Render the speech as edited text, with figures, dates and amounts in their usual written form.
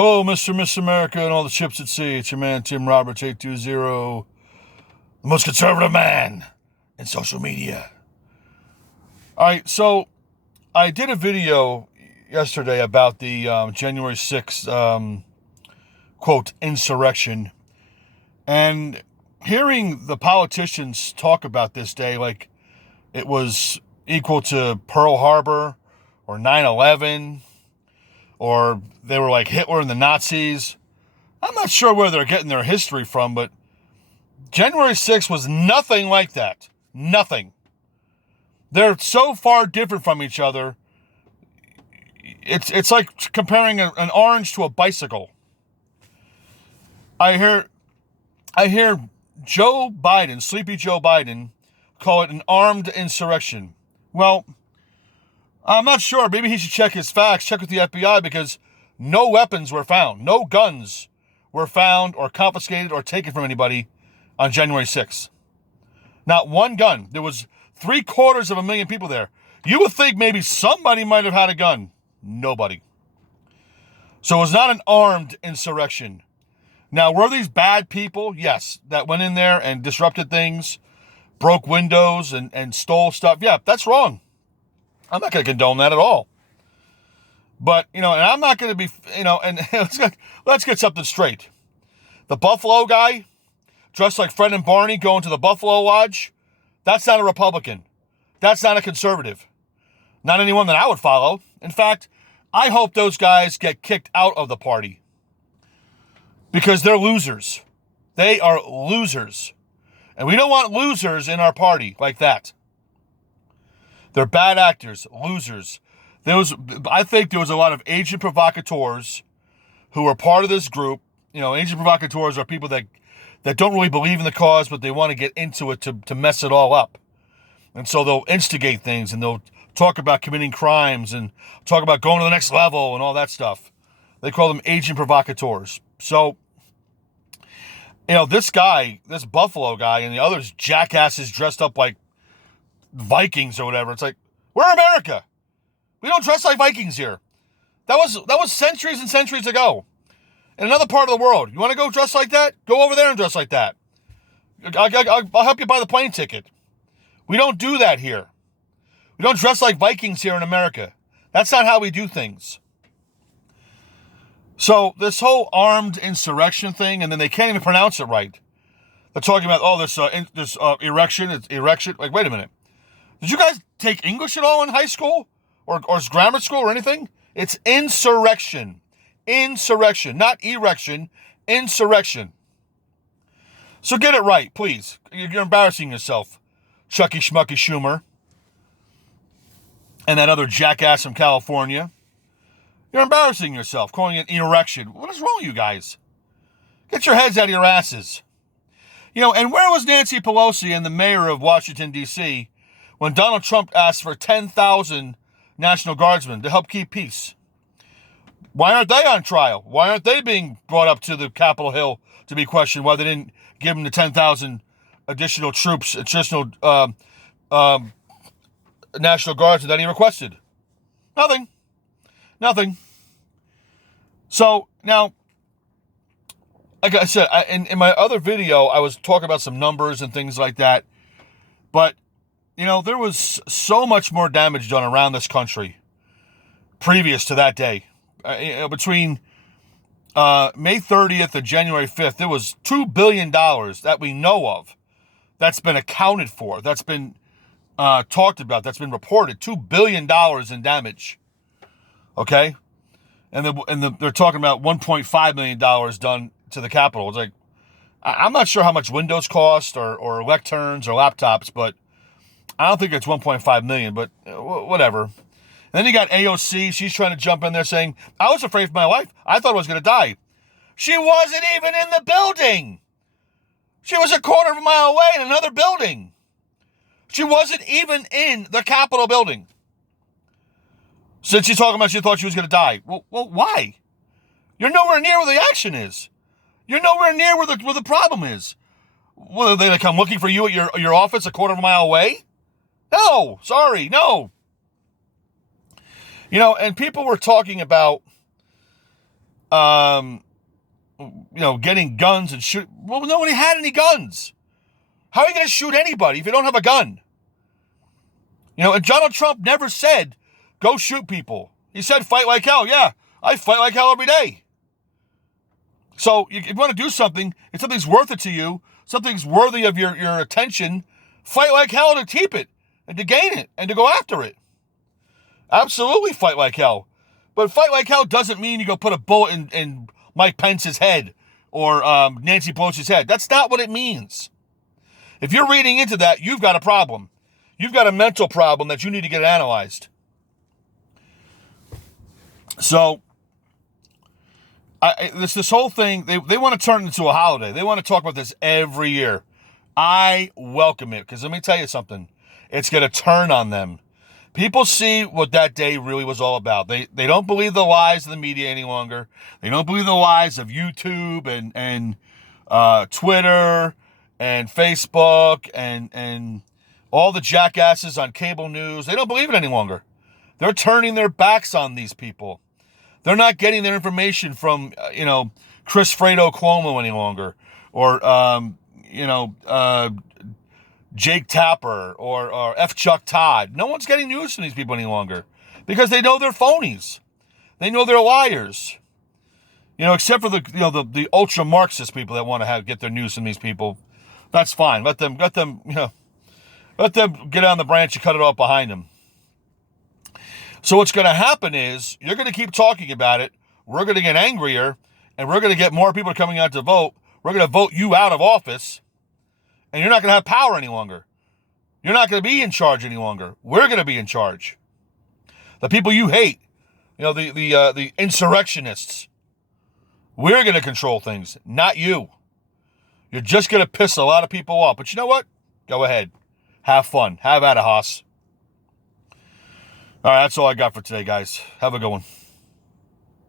Hello, Mr. Miss America and all the ships at sea. It's your man, Tim Roberts, 820, the most conservative man in social media. All right, so I did a video yesterday about the January 6th, quote, insurrection. And hearing the politicians talk about this day like it was equal to Pearl Harbor or 9/11, or they were like Hitler and the Nazis. I'm not sure where they're getting their history from, but January 6th was nothing like that. Nothing. They're so far different from each other. It's like comparing an orange to a bicycle. I hear Joe Biden, Sleepy Joe Biden, call it an armed insurrection. Well, I'm not sure. Maybe he should check his facts, check with the FBI, because no weapons were found. No guns were found or confiscated or taken from anybody on January 6th. Not one gun. There was 750,000 people there. You would think maybe somebody might have had a gun. Nobody. So it was not an armed insurrection. Now, were these bad people? Yes, that went in there and disrupted things, broke windows and stole stuff. Yeah, that's wrong. I'm not going to condone that at all. But, and I'm not going to be, and let's get something straight. The Buffalo guy, dressed like Fred and Barney, going to the Buffalo Lodge, that's not a Republican. That's not a conservative. Not anyone that I would follow. In fact, I hope those guys get kicked out of the party. Because they're losers. They are losers. And we don't want losers in our party like that. They're bad actors, losers. I think there was a lot of agent provocateurs who were part of this group. Agent provocateurs are people that don't really believe in the cause, but they want to get into it to mess it all up. And so they'll instigate things, and they'll talk about committing crimes and talk about going to the next level and all that stuff. They call them agent provocateurs. So, this guy, this Buffalo guy, and the others jackasses dressed up like Vikings or whatever. It's like, we're America. We don't dress like Vikings here. That was centuries and centuries ago. In another part of the world. You want to go dress like that? Go over there and dress like that. I'll help you buy the plane ticket. We don't do that here. We don't dress like Vikings here in America. That's not how we do things. So this whole armed insurrection thing, and then they can't even pronounce it right. They're talking about, this erection. It's erection. Like, wait a minute. Did you guys take English at all in high school or grammar school or anything? It's insurrection. Insurrection, not erection, insurrection. So get it right, please. You're embarrassing yourself, Chucky Schmucky Schumer and that other jackass from California. You're embarrassing yourself, calling it erection. What is wrong with you guys? Get your heads out of your asses. And where was Nancy Pelosi and the mayor of Washington, D.C., when Donald Trump asked for 10,000 National Guardsmen to help keep peace? Why aren't they on trial? Why aren't they being brought up to the Capitol Hill to be questioned? Why they didn't give them the 10,000 additional troops, additional National Guards that he requested? Nothing. So now, like I said, in my other video, I was talking about some numbers and things like that. But, there was so much more damage done around this country previous to that day. Between May 30th and January 5th, there was $2 billion that we know of that's been accounted for, that's been talked about, that's been reported. $2 billion in damage. Okay? And they're talking about $1.5 million done to the Capitol. It's like, I'm not sure how much Windows cost or lecterns or laptops, but I don't think it's 1.5 million, but whatever. And then you got AOC. She's trying to jump in there saying, I was afraid for my life. I thought I was going to die. She wasn't even in the building. She was a quarter of a mile away in another building. She wasn't even in the Capitol building. Since she's talking about she thought she was going to die. Well, why? You're nowhere near where the action is. You're nowhere near where the problem is. Well, are they going to come looking for you at your office a quarter of a mile away? No, sorry, no. And people were talking about getting guns and shoot. Well, nobody had any guns. How are you going to shoot anybody if you don't have a gun? And Donald Trump never said, go shoot people. He said, fight like hell. Yeah, I fight like hell every day. So if you want to do something, if something's worth it to you, something's worthy of your attention, fight like hell to keep it and to gain it and to go after it. Absolutely fight like hell. But fight like hell doesn't mean you go put a bullet in Mike Pence's head or Nancy Pelosi's head. That's not what it means. If you're reading into that, you've got a problem. You've got a mental problem that you need to get analyzed. So, this whole thing, they want to turn it into a holiday. They want to talk about this every year. I welcome it, because let me tell you something. It's going to turn on them. People see what that day really was all about. They don't believe the lies of the media any longer. They don't believe the lies of YouTube and Twitter and Facebook and all the jackasses on cable news. They don't believe it any longer. They're turning their backs on these people. They're not getting their information from, Chris Fredo Cuomo any longer, or, Jake Tapper or F. Chuck Todd. No one's getting news from these people any longer because they know they're phonies. They know they're liars. Except for the ultra Marxist people that want to get their news from these people. That's fine. Let them get on the branch and cut it off behind them. So what's going to happen is you're going to keep talking about it. We're going to get angrier, and we're going to get more people coming out to vote. We're going to vote you out of office, and you're not going to have power any longer. You're not going to be in charge any longer. We're going to be in charge. The people you hate, the insurrectionists. We're going to control things, not you. You're just going to piss a lot of people off. But you know what? Go ahead. Have fun. Have at it, Haas. All right, that's all I got for today, guys. Have a good one.